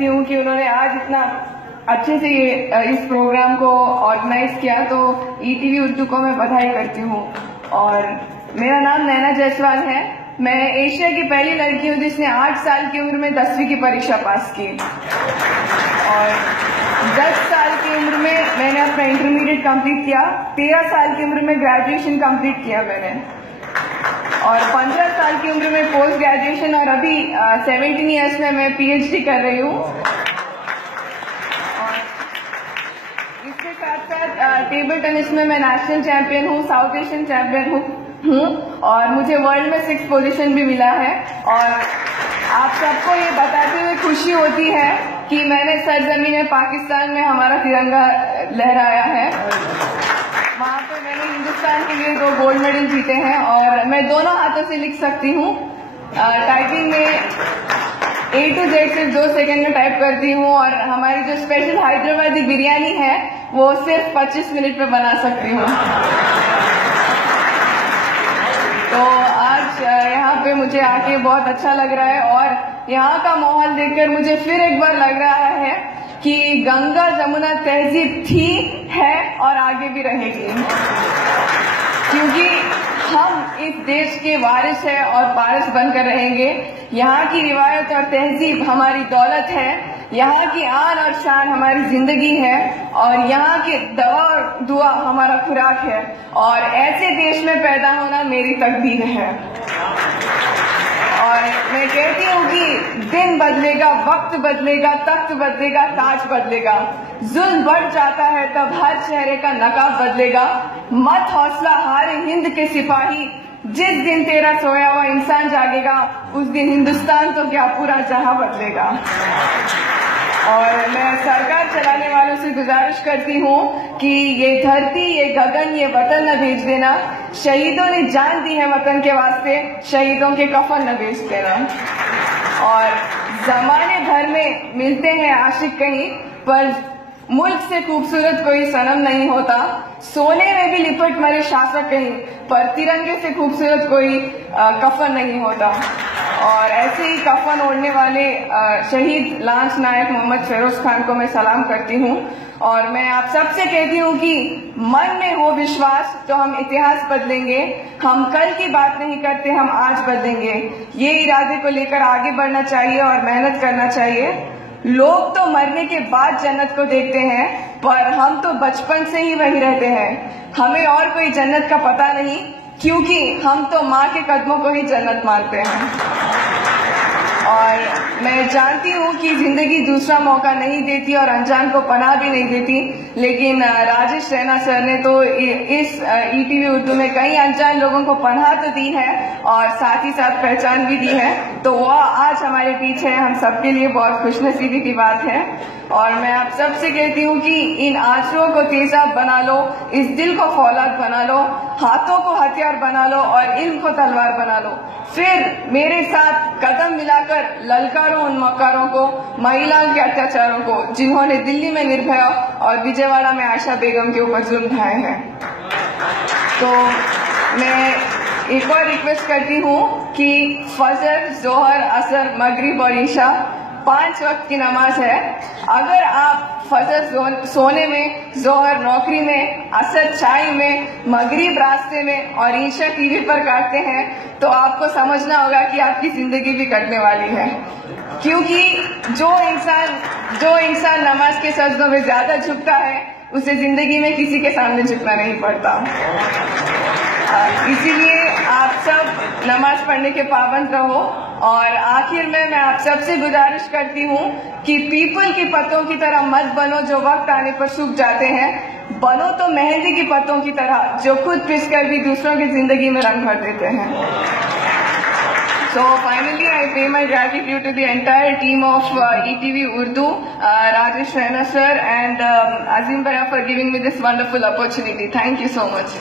करती हूँ कि उन्होंने आज इतना अच्छे से इस प्रोग्राम को ऑर्गेनाइज किया, तो ईटीवी उर्दू को मैं बधाई करती हूँ। और मेरा नाम नैना जायसवाल है। मैं एशिया की पहली लड़की हूँ जिसने 8 साल की उम्र में 10वीं की परीक्षा पास की, और 10 साल की उम्र में मैंने अपना इंटरमीडिएट कंप्लीट किया, 13 साल की उम्र में ग्रेजुएशन कंप्लीट किया मैंने, और 15 साल की उम्र में पोस्ट ग्रेजुएशन, और अभी 17 ईयर्स में मैं पीएचडी कर रही हूँ। और इसके साथ साथ टेबल टेनिस में मैं नेशनल चैंपियन हूँ, साउथ एशियन चैंपियन हूँ, और मुझे वर्ल्ड में 6th पोजीशन भी मिला है। और आप सबको ये बताते हुए खुशी होती है कि मैंने सरजमीन पाकिस्तान में हमारा तिरंगा लहराया है। वहाँ पे मैंने हिंदुस्तान के लिए 2 गोल्ड मेडल जीते हैं, और मैं दोनों हाथों से लिख सकती हूँ। टाइपिंग में A to Z सिर्फ 2 सेकंड में टाइप करती हूँ, और हमारी जो स्पेशल हैदराबादी बिरयानी है वो सिर्फ 25 मिनट में बना सकती हूँ। तो आज यहाँ पे मुझे आके बहुत अच्छा लग रहा है, और यहाँ का माहौल देखकर मुझे फिर एक बार लग रहा है कि गंगा जमुना तहजीब थी, है और आगे भी रहेगी, क्योंकि हम इस देश के वारिस हैं और वारिस बनकर रहेंगे। यहाँ की रिवायत और तहजीब हमारी दौलत है, यहाँ की आन और शान हमारी जिंदगी है, और यहाँ की दवा और दुआ हमारा खुराक है, और ऐसे देश में पैदा होना मेरी तकदीर है। और मैं कहती हूँ कि दिन बदलेगा, वक्त बदलेगा, तख्त बदलेगा, ताज बदलेगा, जुल्म बढ़ जाता है तब हर चेहरे का नकाब बदलेगा। मत हौसला हारे हिंद के सिपाही, जिस दिन तेरा सोया हुआ इंसान जागेगा, उस दिन हिंदुस्तान तो क्या पूरा जहां बदलेगा। और मैं सरकार चलाने वालों से गुजारिश करती हूँ कि ये धरती, ये गगन, ये वतन न भेज देना। शहीदों ने जान दी है वतन के वास्ते, शहीदों के कफन न भेज देना। और जमाने भर में मिलते हैं आशिक कहीं, पर मुल्क से खूबसूरत कोई सनम नहीं होता। सोने में भी लिपट मरे शासक कहीं, पर तिरंगे से खूबसूरत कोई कफन नहीं होता। और ऐसे ही कफन ओढ़ने वाले शहीद लांस नायक मोहम्मद फिरोज खान को मैं सलाम करती हूँ। और मैं आप सबसे कहती हूँ कि मन में हो विश्वास तो हम इतिहास बदलेंगे। हम कल की बात नहीं करते, हम आज बदलेंगे। ये इरादे को लेकर आगे बढ़ना चाहिए और मेहनत करना चाहिए। लोग तो मरने के बाद जन्नत को देखते हैं, पर हम तो बचपन से ही वहीं रहते हैं। हमें और कोई जन्नत का पता नहीं, क्योंकि हम तो माँ के कदमों को ही जन्नत मानते हैं। और मैं जानती हूँ कि जिंदगी दूसरा मौका नहीं देती और अनजान को पनाह भी नहीं देती, लेकिन राजेश रैना सर ने तो इस ईटीवी उर्दू में कई अनजान लोगों को पनाह तो दी है और साथ ही साथ पहचान भी दी है। तो वो आज हमारे बीच है, हम सबके लिए बहुत खुशनसीबी की बात है। और मैं आप सबसे कहती हूँ कि इन आंसुओं को तेजाब बना लो, इस दिल को फौलाद बना लो, हाथों को हथियार बना लो और इल्म को तलवार बना लो। फिर मेरे साथ कदम मिलाकर ललकारो उन मक्कारों को, महिलाओं के अत्याचारों को, जिन्होंने दिल्ली में निर्भया और विजयवाड़ा में आयशा बेगम के ऊपर जुल्म ढाए हैं। तो मैं एक और रिक्वेस्ट करती हूँ कि फजर, जोहर, असर, मगरिब और ईशा 5 वक्त की नमाज है। अगर आप फजर सोने में, जोहर नौकरी में, असर चाय में, मगरिब रास्ते में और ईशा टीवी पर काटते हैं, तो आपको समझना होगा कि आपकी जिंदगी भी कटने वाली है। क्योंकि जो इंसान नमाज के सजदों में ज्यादा झुकता है, उसे जिंदगी में किसी के सामने झुकना नहीं पड़ता। इसीलिए आप सब नमाज पढ़ने के पाबंद रहो। और आखिर में मैं आप सबसे गुजारिश करती हूँ कि पीपल की पत्तों की तरह मत बनो जो वक्त आने पर सूख जाते हैं, बनो तो मेहंदी की पत्तों की तरह जो खुद पिसकर भी दूसरों की जिंदगी में रंग भर देते हैं। So finally, I pay my gratitude to the entire team of ETV Urdu, Rajesh Raina sir and Azim Bhaiya for giving me this wonderful opportunity. Thank you so much.